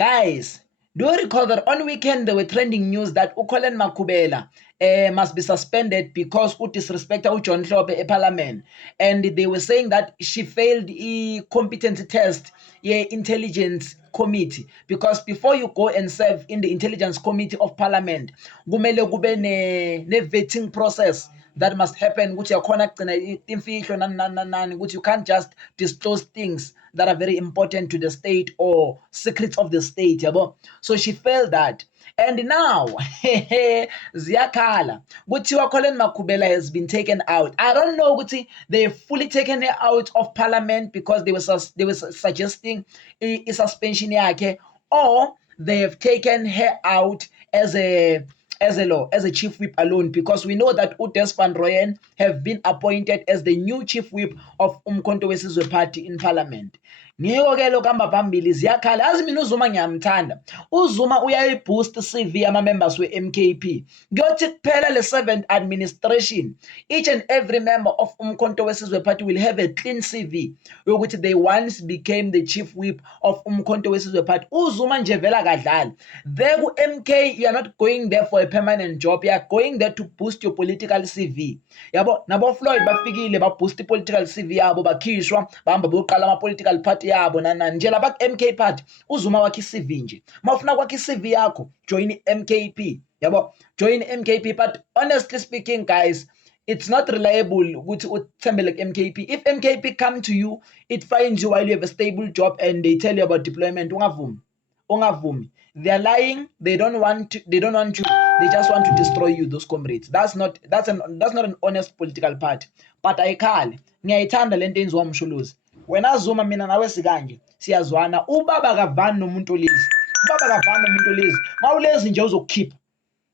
Guys, do you recall that on weekend there were trending news that Colin Makhubela must be suspended because who disrespected John Hlophe parliament, and they were saying that she failed a competency test, intelligence committee, because before you go and serve in the intelligence committee of parliament, kumele kube ne vetting process that must happen, which you can't just disclose things that are very important to the state or secrets of the state. So she failed that. And now, Ziyakhala, kuthiwa Colin Makhubela has been taken out. I don't know, ukuthi they've fully taken her out of parliament because they were suggesting a suspension yakhe, or they have taken her out as a chief whip alone, because we know that Des van Rooyen have been appointed as the new chief whip of Umkhonto weSizwe Party in parliament. Ngiyoko-ke lokho hamba phambili Ziyakhala. Yazi mina uZuma ngiyamthanda. uZuma uyayiboost CV ama-members we-MKP. Kuyothi kuphela le-7th administration, each and every member of Umkhonto weSizwe Party will have a clean CV yokuthi they once became the chief whip of Umkhonto weSizwe Party. uZuma nje vela kadlali. There ku-MK, you are not going there for a permanent job, you are going there to boost your political CV. Yabo, nabo Floyd bafikile ba boost political CV yabo, bakhishwa bahamba boqala ama-political party yabo nanani. Nje laba MK party uZuma wakhe CV nje. Mawufuna kwakhe CV yakho, join MKP. Yabo, join MKP. But honestly speaking, guys, it's not reliable ukuthi uthembele MKP. If MKP come to you, it finds you while you have a stable job and they tell you about deployment, ungavumi. They are lying. They don't want you. They just want to destroy you, those comrades. That's not an honest political party. But ayikhali, ngiyayithanda lento enziwa umshuluzi. Wena Zuma mina nawe sikanje siyazwana. Ubaba akavani nomuntu lezi. Mawulezi nje uzokukhipha.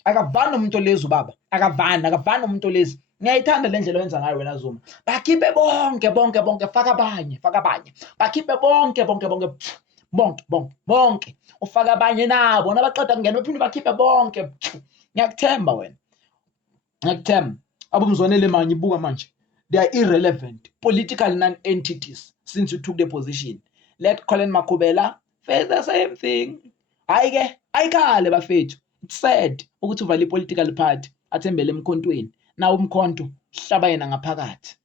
Akavani nomuntu lezi ubaba. Akavani nomuntu lezi. Ngiyayithanda le ndlela wenza ngayo wena Zuma. Bakhiphe bonke, faka abanye. Bakhiphe bonke. Ufaka abanye nabo nabaqeda kungena uphinde bakhiphe bonke. Ngiyakuthemba wena. Abumzwanele manje ibuka manje. They are irrelevant political non-entities since you took the position. Let Colin Makhubela face the same thing. Ayikhale bafethu. It's sad ukuthi uvale political party athembele emkhontweni. Na umkhonto hlaba yena ngaphakathi.